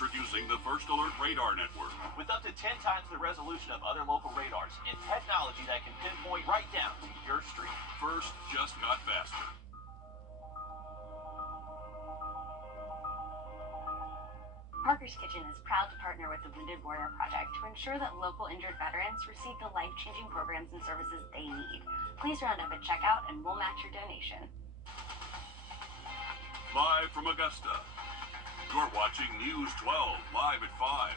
Introducing the First Alert Radar Network. With up to 10 times the resolution of other local radars and technology that can pinpoint right down to your street. First just got faster. Parker's Kitchen is proud to partner with the Wounded Warrior Project to ensure that local injured veterans receive the life-changing programs and services they need. Please round up at checkout and we'll match your donation. Live from Augusta, you're watching News 12, live at 5.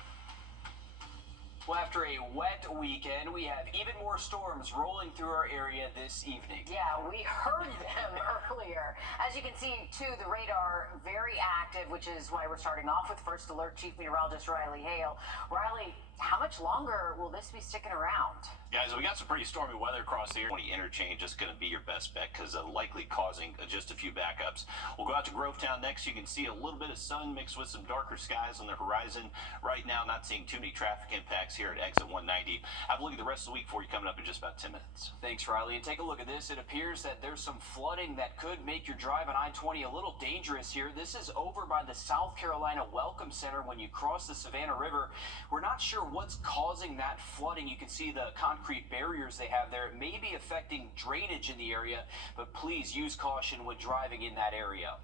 Well, after a wet weekend, we have even more storms rolling through our area this evening. Yeah, we heard them earlier. As you can see, too, the radar very active, which is why we're starting off with First Alert Chief Meteorologist Riley Hale. Riley, how much longer will this be sticking around? Guys, we got some pretty stormy weather across the area. Interchange is going to be your best bet because likely causing just a few backups. We'll go out to Grovetown next. You can see a little bit of sun mixed with some darker skies on the horizon. Right now, not seeing too many traffic impacts here at exit 190. Have a look at the rest of the week for you coming up in just about 10 minutes. Thanks, Riley. And take a look at this. It appears that there's some flooding that could make your drive on I-20 a little dangerous here. This is over by the South Carolina Welcome Center when you cross the Savannah River. We're not sure what's causing that flooding. You can see the concrete barriers they have there. It may be affecting drainage in the area, but please use caution when driving in that area.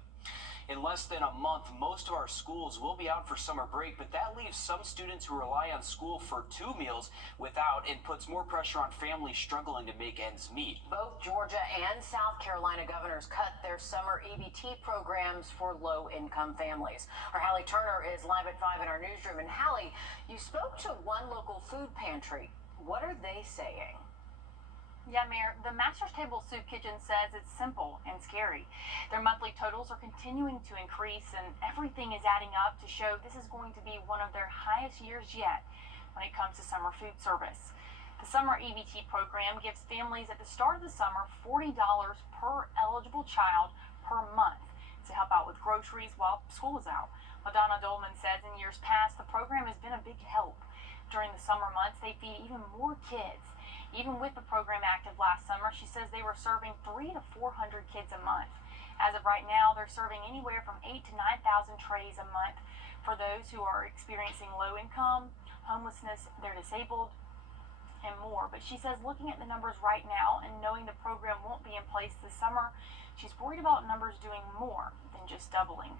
In less than a month, most of our schools will be out for summer break, but that leaves some students who rely on school for 2 meals without and puts more pressure on families struggling to make ends meet. Both Georgia and South Carolina governors cut their summer EBT programs for low-income families. Our Hallie Turner is live at 5 in our newsroom. And Hallie, you spoke to one local food pantry. What are they saying? Yeah, Mayor, the Master's Table Soup Kitchen says it's simple and scary. Their monthly totals are continuing to increase, and everything is adding up to show this is going to be one of their highest years yet when it comes to summer food service. The summer EBT program gives families at the start of the summer $40 per eligible child per month to help out with groceries while school is out. LaDonna Dolman says in years past, the program has been a big help. During the summer months, they feed even more kids. Even with the program active last summer, she says they were serving 300 to 400 kids a month. As of right now, they're serving anywhere from 8,000 to 9,000 trays a month for those who are experiencing low income, homelessness, they're disabled, and more. But she says looking at the numbers right now and knowing the program won't be in place this summer, she's worried about numbers doing more than just doubling.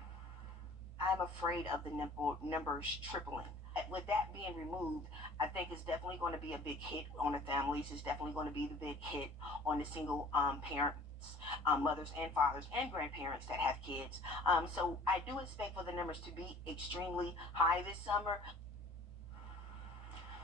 I'm afraid of the numbers tripling. With that being removed, I think it's definitely going to be a big hit on the families. It's definitely going to be the big hit on the single parents, mothers and fathers and grandparents that have kids. So I do expect for the numbers to be extremely high this summer.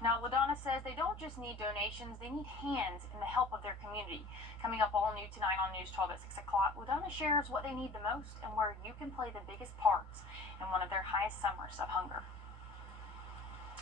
Now, LaDonna says they don't just need donations, they need hands in the help of their community. Coming up all new tonight on News 12 at 6 o'clock, LaDonna shares what they need the most and where you can play the biggest parts in one of their highest summers of hunger.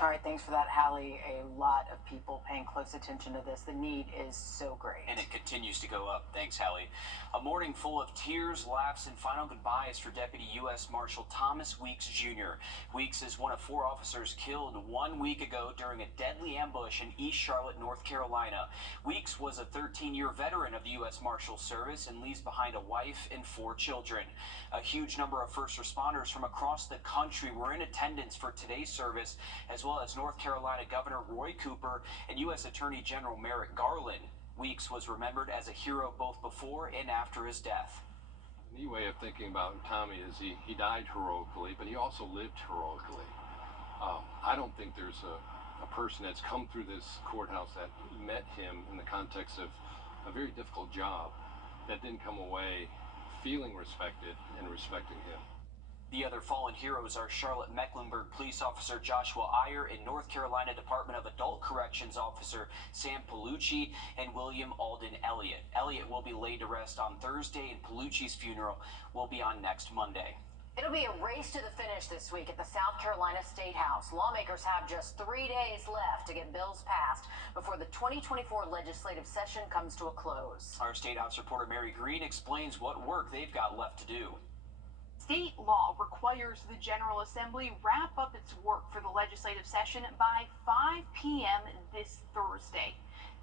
All right, thanks for that, Hallie. A lot of people paying close attention to this. The need is so great. And it continues to go up. Thanks, Hallie. A morning full of tears, laughs, and final goodbyes for Deputy U.S. Marshal Thomas Weeks, Jr. Weeks is one of 4 officers killed 1 week ago during a deadly ambush in East Charlotte, North Carolina. Weeks was a 13-year veteran of the U.S. Marshal Service and leaves behind a wife and 4 children. A huge number of first responders from across the country were in attendance for today's service, as well as North Carolina Governor Roy Cooper and U.S. Attorney General Merrick Garland. Weeks was remembered as a hero both before and after his death. A neat way of thinking about Tommy is he died heroically, but he also lived heroically. I don't think there's a person that's come through this courthouse that met him in the context of a very difficult job that didn't come away feeling respected and respecting him. The other fallen heroes are Charlotte Mecklenburg Police Officer Joshua Iyer and North Carolina Department of Adult Corrections Officer Sam Palucci and William Alden Elliott. Elliott will be laid to rest on Thursday, and Palucci's funeral will be on next Monday. It'll be a race to the finish this week at the South Carolina State House. Lawmakers have just 3 days left to get bills passed before the 2024 legislative session comes to a close. Our State House reporter Mary Green explains what work they've got left to do. State law requires the General Assembly wrap up its work for the legislative session by 5 p.m. this Thursday.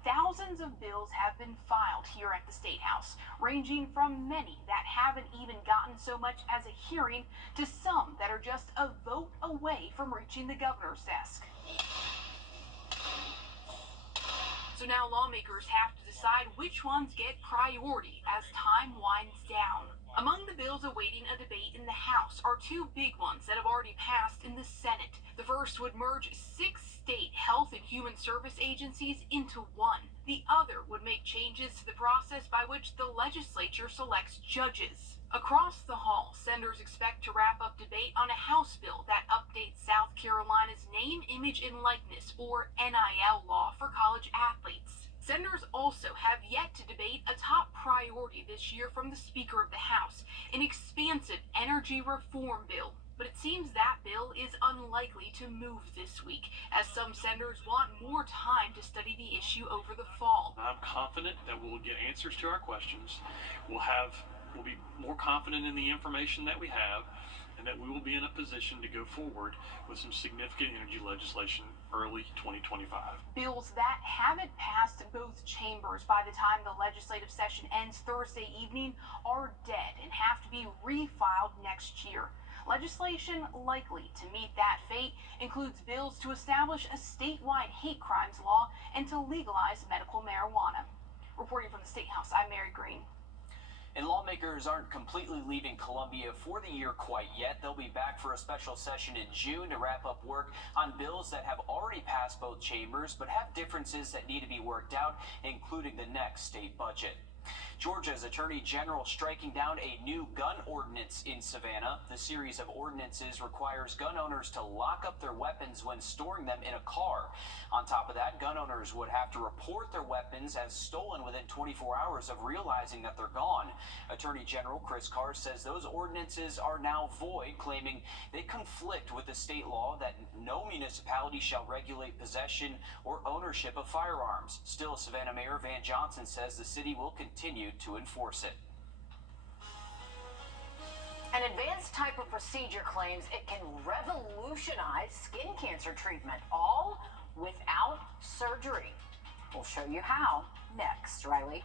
Thousands of bills have been filed here at the State House, ranging from many that haven't even gotten so much as a hearing to some that are just a vote away from reaching the governor's desk. So now lawmakers have to decide which ones get priority as time winds down. Among the bills awaiting a debate in the House are two big ones that have already passed in the Senate. The first would merge 6 state health and human service agencies into one. The other would make changes to the process by which the legislature selects judges. Across the hall, senators expect to wrap up debate on a House bill that updates South Carolina's name, image, and likeness, or NIL law for college athletes. Senators also have yet to debate a top priority this year from the Speaker of the House, an expansive energy reform bill. But it seems that bill is unlikely to move this week, as some senators want more time to study the issue over the fall. I'm confident that we'll get answers to our questions. We'll be more confident in the information that we have, and that we will be in a position to go forward with some significant energy legislation early 2025. Bills that haven't passed both chambers by the time the legislative session ends Thursday evening are dead and have to be refiled next year. Legislation likely to meet that fate includes bills to establish a statewide hate crimes law and to legalize medical marijuana. Reporting from the State House, I'm Mary Green. And lawmakers aren't completely leaving Columbia for the year quite yet. They'll be back for a special session in June to wrap up work on bills that have already passed both chambers but have differences that need to be worked out, including the next state budget. Georgia's Attorney General striking down a new gun ordinance in Savannah. The series of ordinances requires gun owners to lock up their weapons when storing them in a car. On top of that, gun owners would have to report their weapons as stolen within 24 hours of realizing that they're gone. Attorney General Chris Carr says those ordinances are now void, claiming they conflict with the state law that no municipality shall regulate possession or ownership of firearms. Still, Savannah Mayor Van Johnson says the city will continue to enforce it. An advanced type of procedure claims it can revolutionize skin cancer treatment, all without surgery. We'll show you how next, Riley.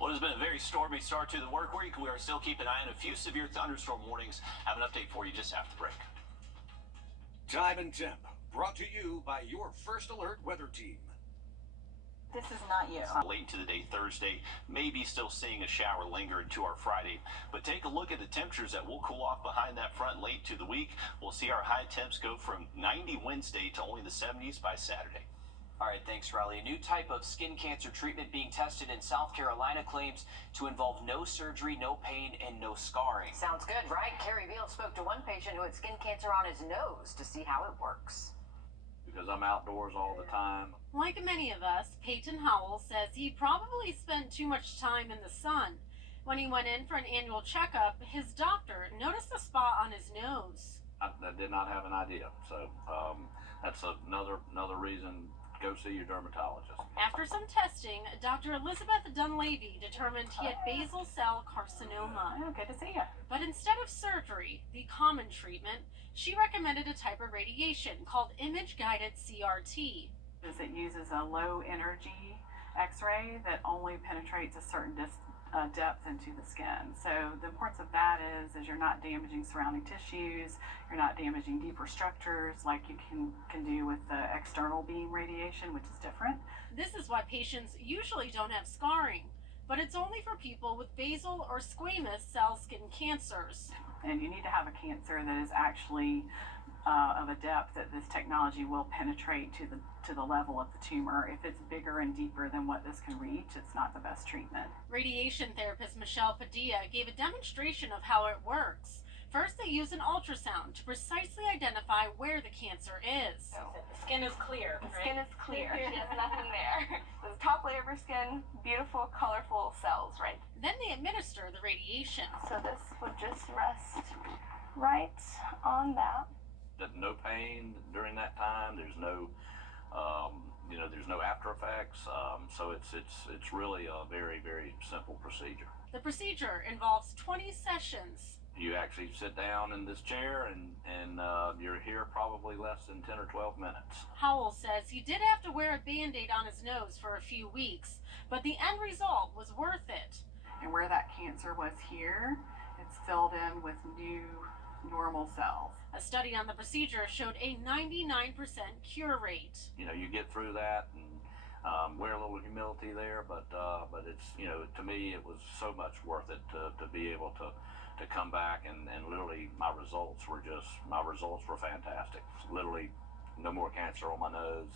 Well, it has been a very stormy start to the work week. We are still keeping an eye on a few severe thunderstorm warnings. Have an update for you just after the break. Time and Temp, brought to you by your First Alert weather team. This is not you. Late into the day Thursday, maybe still seeing a shower linger into our Friday. But take a look at the temperatures that will cool off behind that front late to the week. We'll see our high temps go from 90 Wednesday to only the 70s by Saturday. All right, thanks, Riley. A new type of skin cancer treatment being tested in South Carolina claims to involve no surgery, no pain, and no scarring. Sounds good, right? Carrie Beal spoke to one patient who had skin cancer on his nose to see how it works. Because I'm outdoors all the time. Like many of us, Peyton Howell says he probably spent too much time in the sun. When he went in for an annual checkup, his doctor noticed a spot on his nose. I did not have an idea, so that's another reason. Go see your dermatologist. After some testing, Dr. Elizabeth Dunleavy determined he had basal cell carcinoma. Oh, good to see you. But instead of surgery, the common treatment, she recommended a type of radiation called image-guided CRT. It uses a low-energy X-ray that only penetrates a certain depth into the skin. So the importance of that is you're not damaging surrounding tissues, you're not damaging deeper structures like you can do with the external beam radiation, which is different. This is why patients usually don't have scarring, but it's only for people with basal or squamous cell skin cancers. And you need to have a cancer that is actually of a depth that this technology will penetrate to the level of the tumor. If it's bigger and deeper than what this can reach, it's not the best treatment. Radiation therapist Michelle Padilla gave a demonstration of how it works. First, they use an ultrasound to precisely identify where the cancer is. So the skin is clear. The right? skin is clear. She has nothing there. The top layer of her skin, beautiful, colorful cells, right? Then they administer the radiation. So this would just rest right on that. No pain during that time. There's no, there's no after effects. So it's really a very, very simple procedure. The procedure involves 20 sessions. You actually sit down in this chair and you're here probably less than 10 or 12 minutes. Howell says he did have to wear a Band-Aid on his nose for a few weeks, but the end result was worth it. And where that cancer was here, it's filled in with new normal cells. A study on the procedure showed a 99% cure rate. You know, you get through that and wear a little humility there, but it's, you know, to me it was so much worth it to be able to come back and literally my results were fantastic. Literally no more cancer on my nose.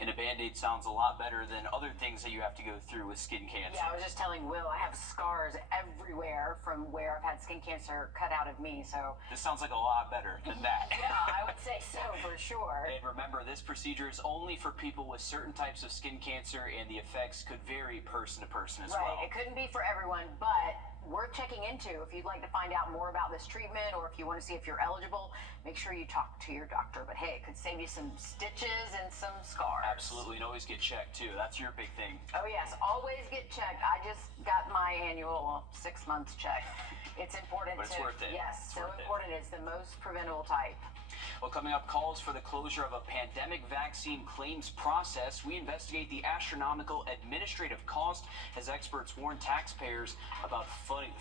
And a Band-Aid sounds a lot better than other things that you have to go through with skin cancer. Yeah, I was just telling Will, I have scars everywhere from where I've had skin cancer cut out of me, so. This sounds like a lot better than that. Yeah, I would say so for sure. And remember, this procedure is only for people with certain types of skin cancer, and the effects could vary person to person as well. Right, it couldn't be for everyone, but worth checking into. If you'd like to find out more about this treatment or if you want to see if you're eligible, make sure you talk to your doctor. But hey, it could save you some stitches and some scars. Absolutely, and always get checked too. That's your big thing. Oh yes, always get checked. I just got my annual 6 months check. It's important But it's worth it. Yes, It's so worth it. important. It's the most preventable type. Well, coming up, calls for the closure of a pandemic vaccine claims process. We investigate the astronomical administrative cost as experts warn taxpayers about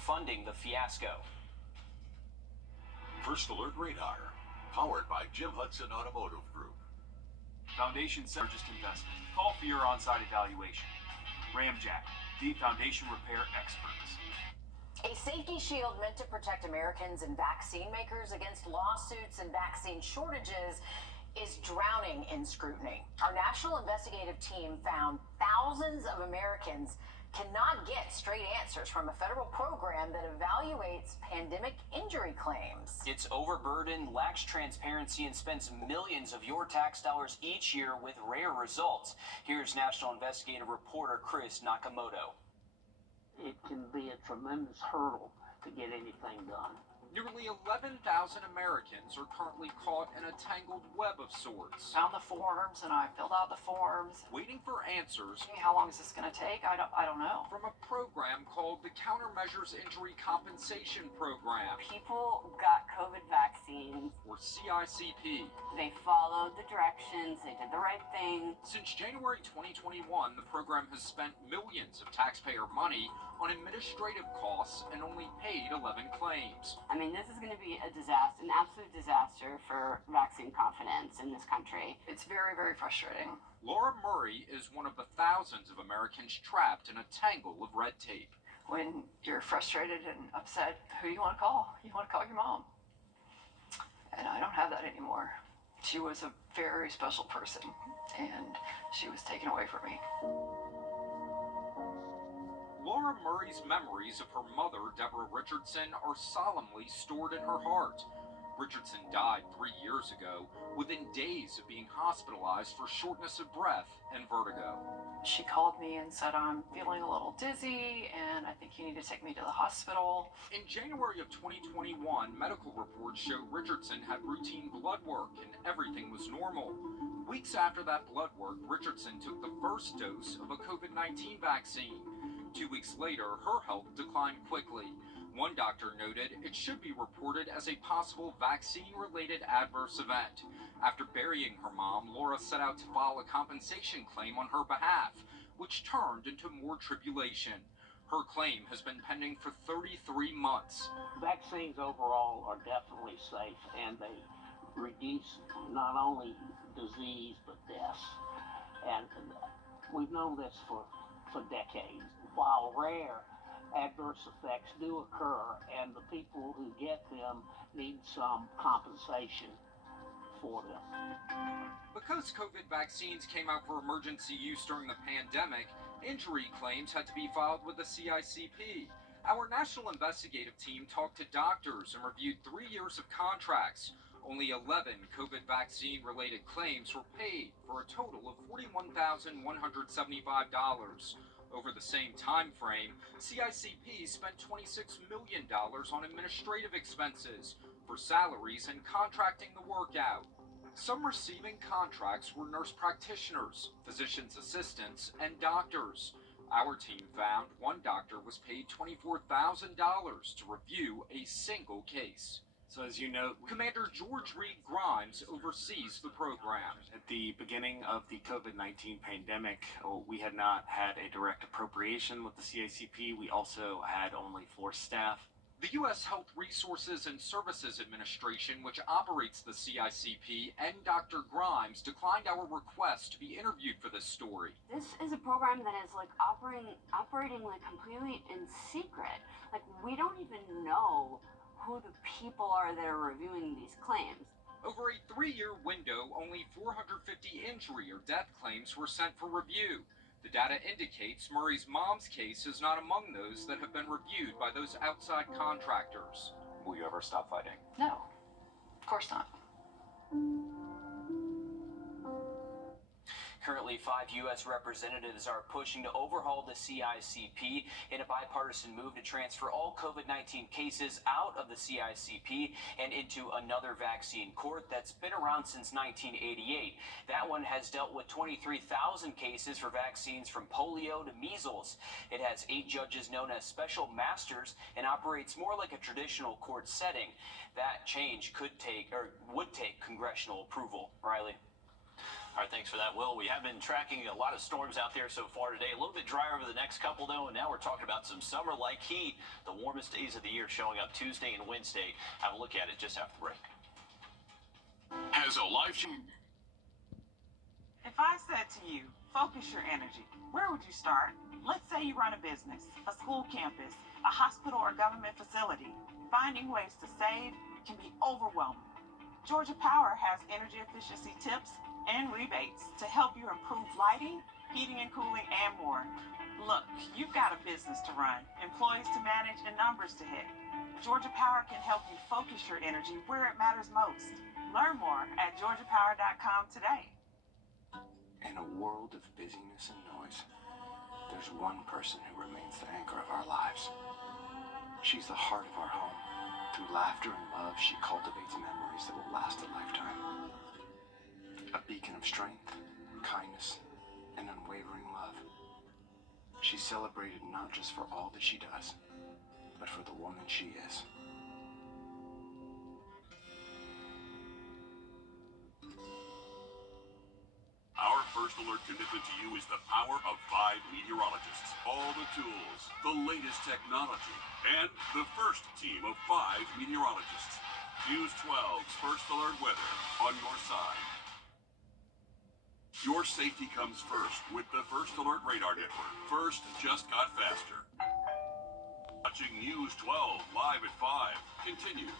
funding the fiasco. First Alert Radar, powered by Jim Hudson Automotive Group. Foundation's largest investment. Call for your on-site evaluation. Ramjack, the foundation repair experts. A safety shield meant to protect Americans and vaccine makers against lawsuits and vaccine shortages is drowning in scrutiny. Our national investigative team found thousands of Americans cannot get straight answers from a federal program that evaluates pandemic injury claims. It's overburdened, lacks transparency, and spends millions of your tax dollars each year with rare results. Here's National Investigative Reporter Chris Nakamoto. It can be a tremendous hurdle to get anything done. Nearly 11,000 Americans are currently caught in a tangled web of sorts. Found the forms and I filled out the forms. Waiting for answers. How long is this going to take? I don't know. From a program called the Countermeasures Injury Compensation Program. People got COVID vaccines. Or CICP. They followed the directions. They did the right thing. Since January 2021, the program has spent millions of taxpayer money on administrative costs and only paid 11 claims. I mean, this is going to be a disaster, an absolute disaster for vaccine confidence in this country. It's very, very frustrating. Laura Murray is one of the thousands of Americans trapped in a tangle of red tape. When you're frustrated and upset, who do you want to call? You want to call your mom. And I don't have that anymore. She was a very special person, and she was taken away from me. Laura Murray's memories of her mother, Deborah Richardson, are solemnly stored in her heart. Richardson died 3 years ago, within days of being hospitalized for shortness of breath and vertigo. She called me and said, I'm feeling a little dizzy, and I think you need to take me to the hospital. In January of 2021, medical reports showed Richardson had routine blood work and everything was normal. Weeks after that blood work, Richardson took the first dose of a COVID-19 vaccine. 2 weeks later, her health declined quickly. One doctor noted it should be reported as a possible vaccine-related adverse event. After burying her mom, Laura set out to file a compensation claim on her behalf, which turned into more tribulation. Her claim has been pending for 33 months. Vaccines overall are definitely safe, and they reduce not only disease but deaths. And we've known this for decades. While rare, adverse effects do occur, and the people who get them need some compensation for them. Because COVID vaccines came out for emergency use during the pandemic, injury claims had to be filed with the CICP. Our national investigative team talked to doctors and reviewed 3 years of contracts. Only 11 COVID vaccine-related claims were paid for a total of $41,175. Over the same time frame, CICP spent $26 million on administrative expenses for salaries and contracting the work out. Some receiving contracts were nurse practitioners, physician's assistants, and doctors. Our team found one doctor was paid $24,000 to review a single case. So as you know, Commander George Reed Grimes oversees the program. At the beginning of the COVID-19 pandemic, we had not had a direct appropriation with the CICP. We also had only floor staff. The U.S. Health Resources and Services Administration, which operates the CICP, and Dr. Grimes declined our request to be interviewed for this story. This is a program that is like operating like completely in secret. Like we don't even know who the people are that are reviewing these claims. Over a 3-year window, only 450 injury or death claims were sent for review. The data indicates Murray's mom's case is not among those that have been reviewed by those outside contractors. Will you ever stop fighting? No, of course not. Currently, 5 U.S. representatives are pushing to overhaul the CICP in a bipartisan move to transfer all COVID-19 cases out of the CICP and into another vaccine court that's been around since 1988. That one has dealt with 23,000 cases for vaccines from polio to measles. It has 8 judges known as special masters and operates more like a traditional court setting. That change would take congressional approval. Riley? All right, thanks for that, Will. We have been tracking a lot of storms out there so far today. A little bit drier over the next couple, though, and now we're talking about some summer-like heat. The warmest days of the year showing up Tuesday and Wednesday. Have a look at it just after the break. Has a life. If I said to you, focus your energy, where would you start? Let's say you run a business, a school campus, a hospital or government facility. Finding ways to save can be overwhelming. Georgia Power has energy efficiency tips and rebates to help you improve lighting, heating and cooling, and more. Look, you've got a business to run, employees to manage, and numbers to hit. Georgia Power can help you focus your energy where it matters most. Learn more at georgiapower.com today. In a world of busyness and noise, there's one person who remains the anchor of our lives. She's the heart of our home. Through laughter and love, she cultivates memories that will last a lifetime. A beacon of strength, kindness, and unwavering love. She's celebrated not just for all that she does, but for the woman she is. Our first alert commitment to you is the power of 5 meteorologists. All the tools, the latest technology, and the first team of 5 meteorologists. News 12's First Alert Weather on your side. Your safety comes first with the First Alert Radar Network. First just got faster. Watching News 12 live at 5 continues.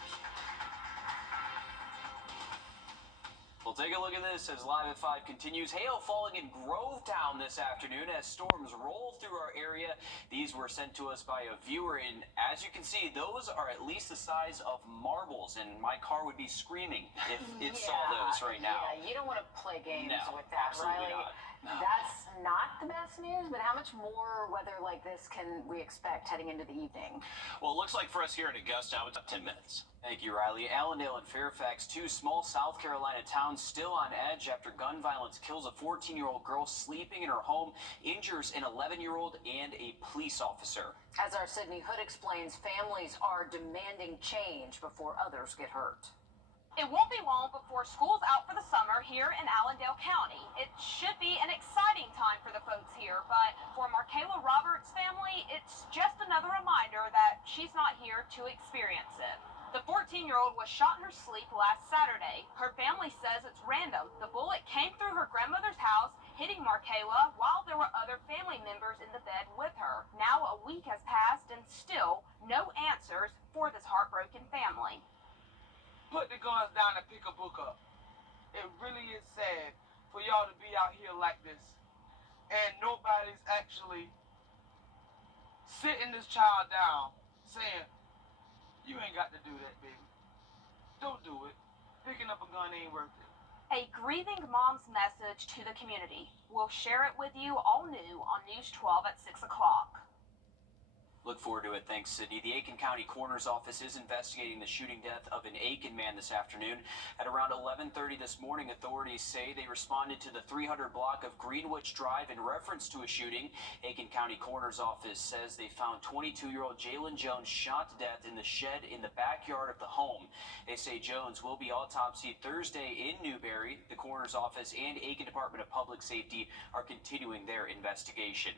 Well, take a look at this as Live at 5 continues. Hail falling in Grovetown this afternoon as storms roll through our area. These were sent to us by a viewer, and as you can see, those are at least the size of marbles, and my car would be screaming if it saw those right now. Yeah, you don't want to play games with that, absolutely Riley. not. No. That's not the best news, but how much more weather like this can we expect heading into the evening? Well, it looks like for us here in Augusta, it's up 10 minutes. Thank you, Riley. Allendale and Fairfax, 2 small South Carolina towns still on edge after gun violence kills a 14-year-old girl sleeping in her home, injures an 11-year-old and a police officer. As our Sydney Hood explains, families are demanding change before others get hurt. It won't be long before school's out for the summer here in Allendale County. It should be an exciting time for the folks here, but for Markayla Roberts' family, it's just another reminder that she's not here to experience it. The 14-year-old was shot in her sleep last Saturday. Her family says it's random. The bullet came through her grandmother's house, hitting Markayla while there were other family members in the bed with her. Now a week has passed and still no answers for this heartbroken family. Put the guns down and pick a book up. It really is sad for y'all to be out here like this. And nobody's actually sitting this child down saying, you ain't got to do that, baby. Don't do it. Picking up a gun ain't worth it. A grieving mom's message to the community. We'll share it with you all new on News 12 at 6 o'clock. Look forward to it. Thanks, Sydney. The Aiken County Coroner's Office is investigating the shooting death of an Aiken man this afternoon. At around 11:30 this morning, authorities say they responded to the 300 block of Greenwich Drive in reference to a shooting. Aiken County Coroner's Office says they found 22-year-old Jalen Jones shot to death in the shed in the backyard of the home. They say Jones will be autopsied Thursday in Newberry. The Coroner's Office and Aiken Department of Public Safety are continuing their investigation.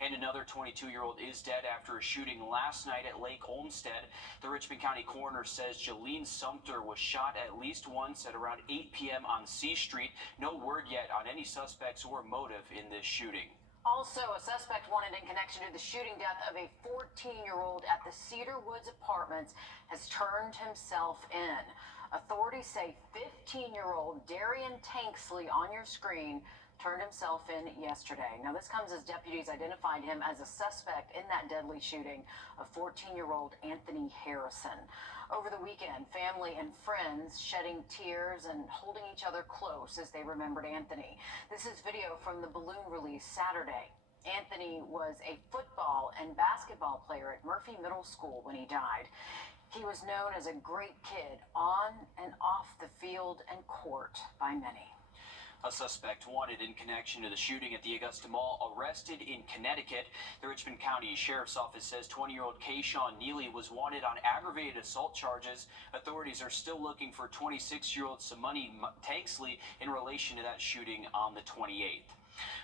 And another 22-year-old is dead after a shooting last night at Lake Olmsted. The Richmond County Coroner says Jalene Sumter was shot at least once at around 8 p.m. on C Street. No word yet on any suspects or motive in this shooting. Also, a suspect wanted in connection to the shooting death of a 14-year-old at the Cedar Woods Apartments has turned himself in. Authorities say 15-year-old Darian Tanksley, on your screen, turned himself in yesterday. Now, this comes as deputies identified him as a suspect in that deadly shooting of 14-year-old Anthony Harrison. Over the weekend, family and friends shedding tears and holding each other close as they remembered Anthony. This is video from the balloon release Saturday. Anthony was a football and basketball player at Murphy Middle School when he died. He was known as a great kid on and off the field and court by many. A suspect wanted in connection to the shooting at the Augusta Mall arrested in Connecticut. The Richmond County Sheriff's Office says 20-year-old Kayshawn Neely was wanted on aggravated assault charges. Authorities are still looking for 26-year-old Samani Tanksley in relation to that shooting on the 28th.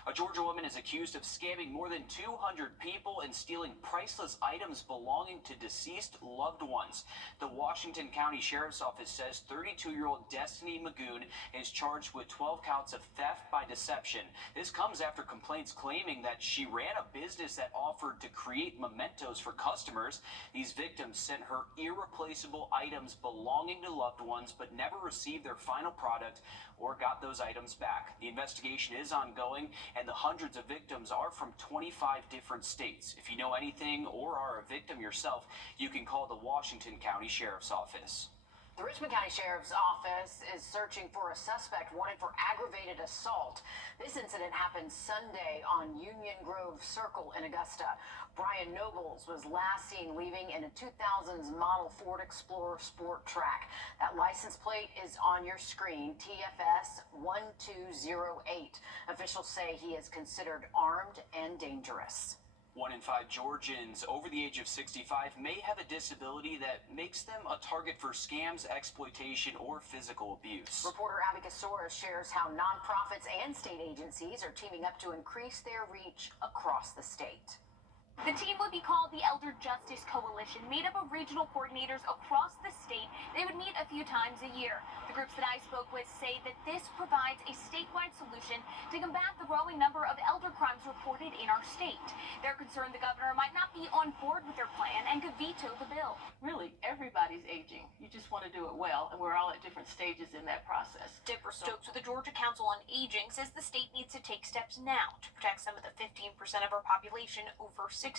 A Georgia woman is accused of scamming more than 200 people and stealing priceless items belonging to deceased loved ones. The Washington County Sheriff's Office says 32-year-old Destiny Magoon is charged with 12 counts of theft by deception. This comes after complaints claiming that she ran a business that offered to create mementos for customers. These victims sent her irreplaceable items belonging to loved ones but never received their final product or got those items back. The investigation is ongoing, and the hundreds of victims are from 25 different states. If you know anything or are a victim yourself, you can call the Washington County Sheriff's Office. The Richmond County Sheriff's Office is searching for a suspect wanted for aggravated assault. This incident happened Sunday on Union Grove Circle in Augusta. Brian Nobles was last seen leaving in a 2000s model Ford Explorer Sport Track. That license plate is on your screen, TFS 1208. Officials say he is considered armed and dangerous. 1 in 5 Georgians over the age of 65 may have a disability that makes them a target for scams, exploitation, or physical abuse. Reporter Abby Casoras shares how nonprofits and state agencies are teaming up to increase their reach across the state. The team would be called the Elder Justice Coalition, made up of regional coordinators across the state. They would meet a few times a year. The groups that I spoke with say that this provides a statewide solution to combat the growing number of elder crimes reported in our state. They're concerned the governor might not be on board with their plan and could veto the bill. Really, everybody's aging. You just want to do it well, and we're all at different stages in that process. Deborah Stokes with the Georgia Council on Aging says the state needs to take steps now to protect some of the 15% of our population over 60.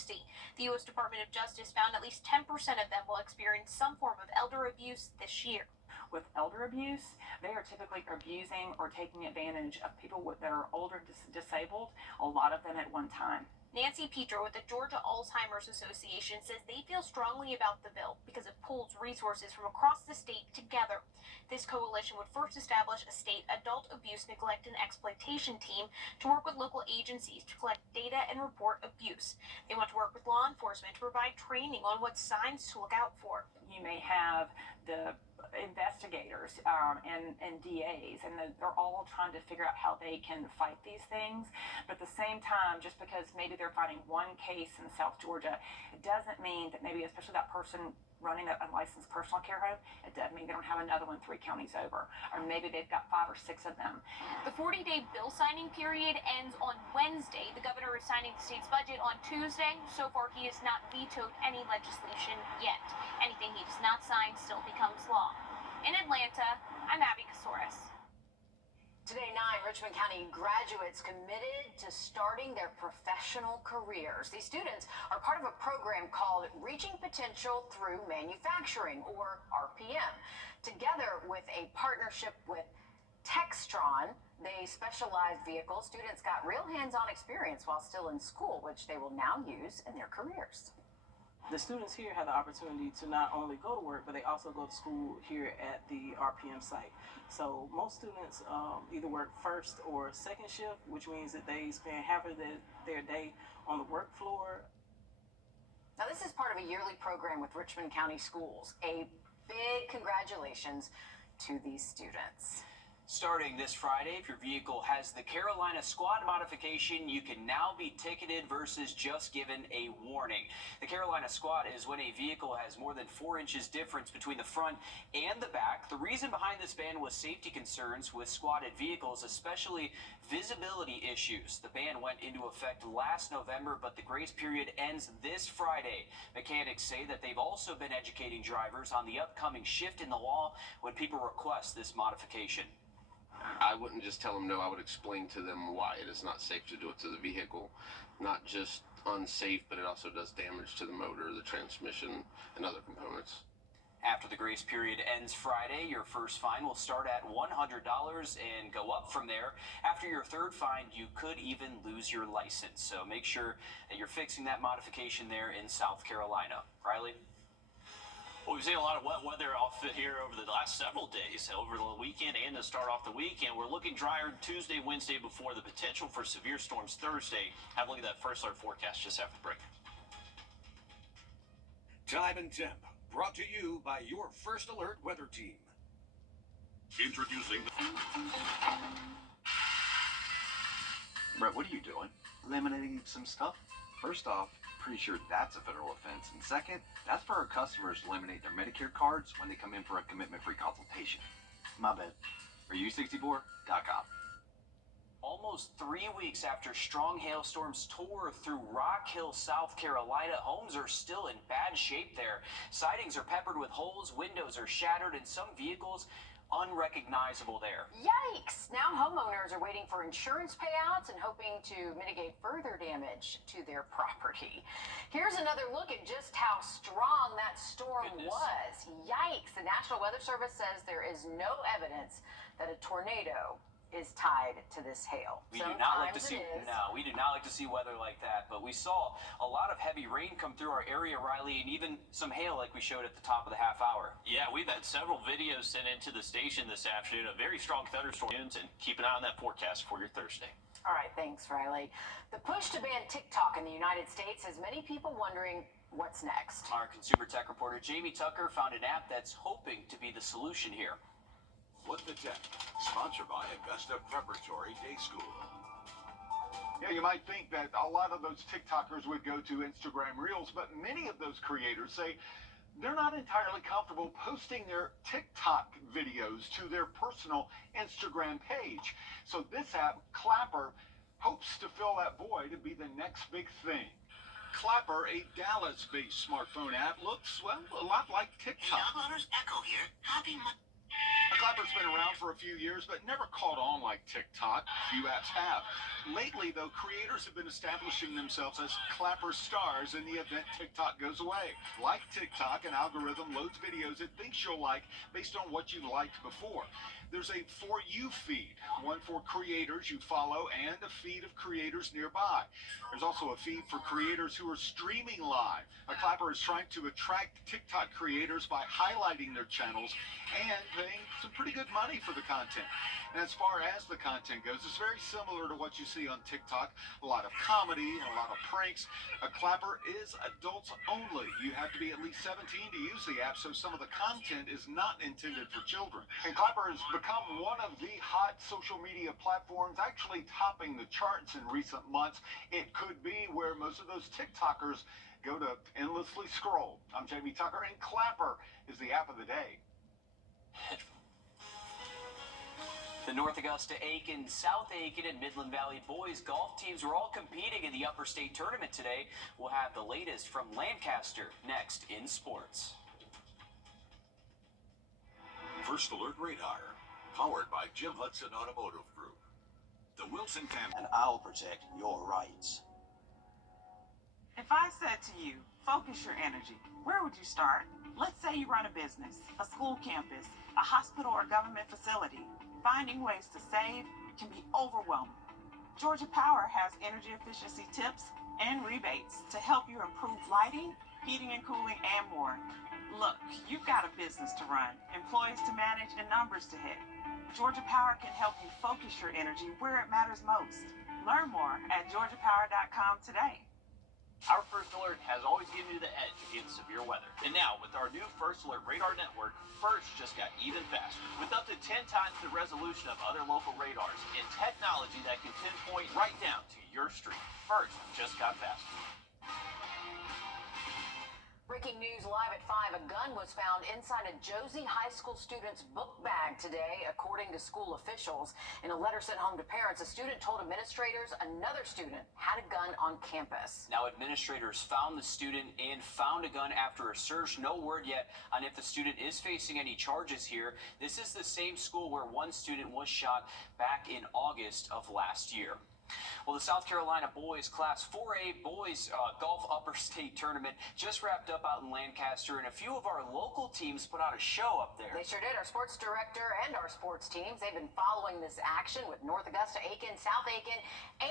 The U.S. Department of Justice found at least 10% of them will experience some form of elder abuse this year. With elder abuse, they are typically abusing or taking advantage of people that are older, disabled, a lot of them at one time. Nancy Petro with the Georgia Alzheimer's Association says they feel strongly about the bill because it pools resources from across the state together. This coalition would first establish a state adult abuse, neglect, and exploitation team to work with local agencies to collect data and report abuse. They want to work with law enforcement to provide training on what signs to look out for. You may have the investigators and DAs, and they're all trying to figure out how they can fight these things. But at the same time, just because maybe they're fighting one case in South Georgia, it doesn't mean that maybe, especially that person running a licensed personal care home, it doesn't mean they don't have another one 3 counties over, or maybe they've got 5 or 6 of them. The 40-day bill signing period ends on Wednesday. The governor is signing the state's budget on Tuesday. So far, he has not vetoed any legislation yet. Anything he does not sign still becomes law. In Atlanta, I'm Abby Casoras. Today, 9 Richmond County graduates committed to starting their professional careers. These students are part of a program called Reaching Potential Through Manufacturing, or RPM. Together with a partnership with Textron, they specialized vehicles. Students got real hands-on experience while still in school, which they will now use in their careers. The students here have the opportunity to not only go to work, but they also go to school here at the RPM site. So most students either work first or second shift, which means that they spend half of their day on the work floor. Now, this is part of a yearly program with Richmond County Schools. A big congratulations to these students. Starting this Friday, if your vehicle has the Carolina Squad modification, you can now be ticketed versus just given a warning. The Carolina Squad is when a vehicle has more than 4 inches difference between the front and the back. The reason behind this ban was safety concerns with squatted vehicles, especially visibility issues. The ban went into effect last November, but the grace period ends this Friday. Mechanics say that they've also been educating drivers on the upcoming shift in the law when people request this modification. I wouldn't just tell them no, I would explain to them why it is not safe to do it to the vehicle. Not just unsafe, but it also does damage to the motor, the transmission, and other components. After the grace period ends Friday, your first fine will start at $100 and go up from there. After your third fine, you could even lose your license. So make sure that you're fixing that modification there in South Carolina. Riley? Well, we've seen a lot of wet weather off here over the last several days, over the weekend and to start off the weekend. We're looking drier Tuesday, Wednesday before the potential for severe storms Thursday. Have a look at that first alert forecast just after the break. Time and temp, brought to you by your First Alert weather team. Introducing Brett, what are you doing? Laminating some stuff? First off, pretty sure that's a federal offense. And second, that's for our customers to laminate their Medicare cards when they come in for a commitment-free consultation. My bad. Or U64.com. Almost 3 weeks after strong hailstorms tore through Rock Hill, South Carolina, homes are still in bad shape there. Sidings are peppered with holes, windows are shattered, and some vehicles unrecognizable there. Yikes! Now homeowners are waiting for insurance payouts and hoping to mitigate further damage to their property. Here's another look at just how strong that storm was. Yikes! The National Weather Service says there is no evidence that a tornado is tied to this hail. We do not like to see weather like that, but we saw a lot of heavy rain come through our area, Riley, and even some hail like we showed at the top of the half hour. Yeah, we've had several videos sent into the station this afternoon of very strong thunderstorms, and keep an eye on that forecast for your Thursday. All right, thanks, Riley. The push to ban TikTok in the United States has many people wondering what's next. Our consumer tech reporter Jamie Tucker found an app that's hoping to be the solution here. What the Tech, sponsored by Augusta Preparatory Day School. Yeah, you might think that a lot of those TikTokers would go to Instagram Reels, but many of those creators say they're not entirely comfortable posting their TikTok videos to their personal Instagram page. So this app, Clapper, hopes to fill that void and be the next big thing. Clapper, a Dallas-based smartphone app, looks, well, a lot like TikTok. Echo here. Happy Clapper's been around for a few years, but never caught on like TikTok. Few apps have. Lately, though, creators have been establishing themselves as Clapper stars in the event TikTok goes away. Like TikTok, an algorithm loads videos it thinks you'll like based on what you liked before. There's a For You feed, one for creators you follow and a feed of creators nearby. There's also a feed for creators who are streaming live. Clapper is trying to attract TikTok creators by highlighting their channels and paying some pretty good money for the content. And as far as the content goes, it's very similar to what you see on TikTok. A lot of comedy and a lot of pranks. Clapper is adults only. You have to be at least 17 to use the app, so some of the content is not intended for children. And Clapper has become one of the hot social media platforms, actually topping the charts in recent months. It could be where most of those TikTokers go to endlessly scroll. I'm Jamie Tucker, and Clapper is the app of the day. The North Augusta, Aiken, South Aiken, and Midland Valley boys golf teams were all competing in the Upper State Tournament today. We'll have the latest from Lancaster next in sports. First Alert Radar, powered by Jim Hudson Automotive Group. The Wilson family. And I'll protect your rights. If I said to you, focus your energy, where would you start? Let's say you run a business, a school campus, a hospital or government facility. Finding ways to save can be overwhelming. Georgia Power has energy efficiency tips and rebates to help you improve lighting heating and cooling, and more. Look, you've got a business to run, employees to manage, and numbers to hit. Georgia Power can help you focus your energy where it matters most. Learn more at georgiapower.com today. Our First Alert has always given you the edge against severe weather. And now, with our new First Alert radar network, First just got even faster. With up to 10 times the resolution of other local radars and technology that can pinpoint right down to your street, First just got faster. Breaking news live at 5. A gun was found inside a Josie High School student's book bag today, according to school officials. In a letter sent home to parents, a student told administrators another student had a gun on campus. Now, administrators found the student and found a gun after a search. No word yet on if the student is facing any charges here. This is the same school where one student was shot back in August of last year. Well, the South Carolina boys Class 4A boys golf upper state tournament just wrapped up out in Lancaster, and a few of our local teams put on a show up there. They sure did. Our sports director and our sports teams, they've been following this action with North Augusta, Aiken, South Aiken,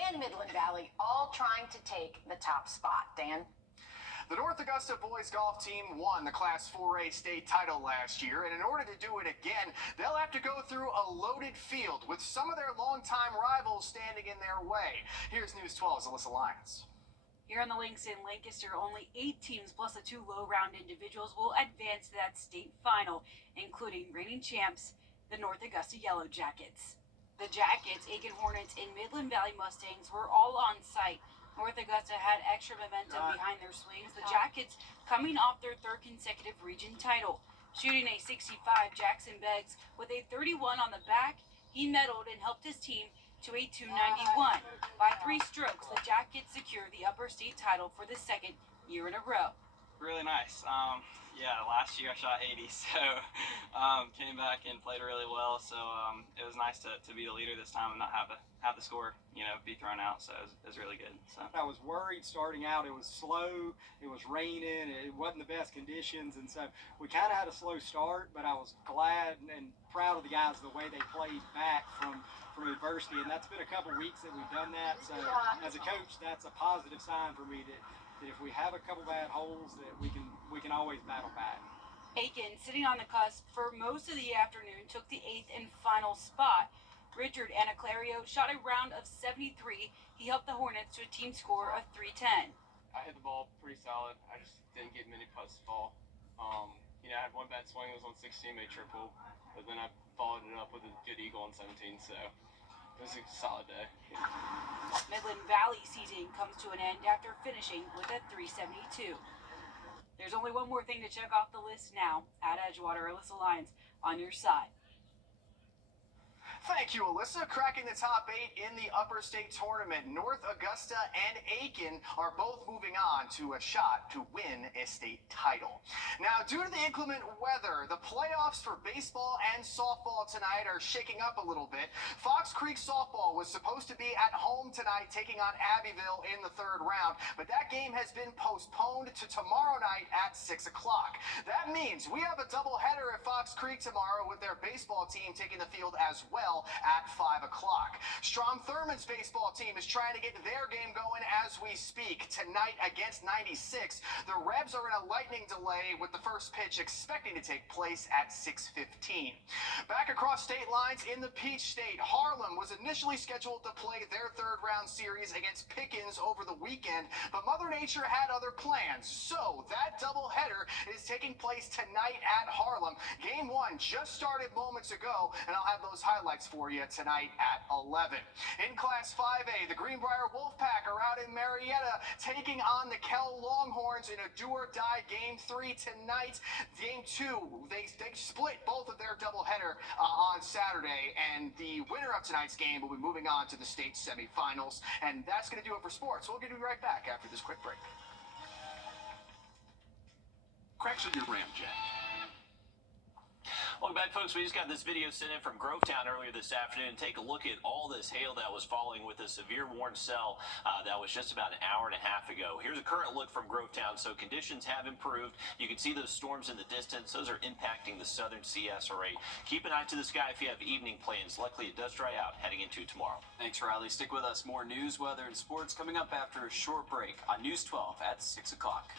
and Midland Valley all trying to take the top spot. Dan? The North Augusta boys golf team won the Class 4A state title last year, and in order to do it again, they'll have to go through a loaded field with some of their longtime rivals standing in their way. Here's News 12's Alyssa Lyons. Here on the links in Lancaster, only 8 teams plus the 2 low-round individuals will advance to that state final, including reigning champs, the North Augusta Yellow Jackets. The Jackets, Aiken Hornets, and Midland Valley Mustangs were all on site. North Augusta had extra momentum behind their swings. The Jackets coming off their 3rd consecutive region title. Shooting a 65, Jackson Beggs with a 31 on the back. He medaled and helped his team to a 291. By 3 strokes, the Jackets secured the upper state title for the 2nd year in a row. Really nice. Yeah, last year I shot 80, so came back and played really well. So it was nice to be the leader this time and not have the score, be thrown out. So it was really good. So I was worried starting out. It was slow. It was raining. It wasn't the best conditions, and so we kind of had a slow start. But I was glad and proud of the guys the way they played back from adversity. And that's been a couple weeks that we've done that. So as a coach, that's a positive sign for me that if we have a couple bad holes, that we can always battle back. Aiken, sitting on the cusp for most of the afternoon, took the 8th and final spot. Richard Anaclario shot a round of 73. He helped the Hornets to a team score of 310. I hit the ball pretty solid. I just didn't get many putts to fall. I had one bad swing. It was on 16, made triple, but then I followed it up with a good eagle on 17. So it was a solid day. Midland Valley season comes to an end after finishing with a 372. There's only one more thing to check off the list now. At Edgewater, Alyssa Lyons on your side. Thank you, Alyssa. Cracking the top 8 in the upper state tournament. North Augusta and Aiken are both moving on to a shot to win a state title. Now, due to the inclement weather, the playoffs for baseball and softball tonight are shaking up a little bit. Fox Creek softball was supposed to be at home tonight taking on Abbeville in the 3rd round, but that game has been postponed to tomorrow night at 6 o'clock. That means we have a doubleheader at Fox Creek tomorrow with their baseball team taking the field as well at 5 o'clock. Strom Thurmond's baseball team is trying to get their game going as we speak tonight against 96. The Rebs are in a lightning delay with the first pitch expecting to take place at 6:15. Back across state lines in the Peach State, Harlem was initially scheduled to play their 3rd round series against Pickens over the weekend, but Mother Nature had other plans. So that doubleheader is taking place tonight at Harlem. Game 1 just started moments ago, and I'll have those highlights for you tonight at 11. In Class 5A, the Greenbrier Wolfpack are out in Marietta taking on the Kell Longhorns in a do-or-die Game 3 tonight. Game 2, they split both of their doubleheader on Saturday, and the winner of tonight's game will be moving on to the state semifinals. And that's going to do it for sports. We'll be right back after this quick break. Cracks in your ramjet. Welcome back, folks. We just got this video sent in from Grovetown earlier this afternoon. Take a look at all this hail that was falling with a severe warned cell that was just about an hour and a half ago. Here's a current look from Grovetown. So conditions have improved. You can see those storms in the distance. Those are impacting the southern CSRA. Keep an eye to the sky if you have evening plans. Luckily, it does dry out heading into tomorrow. Thanks, Riley. Stick with us. More news, weather, and sports coming up after a short break on News 12 at 6 o'clock.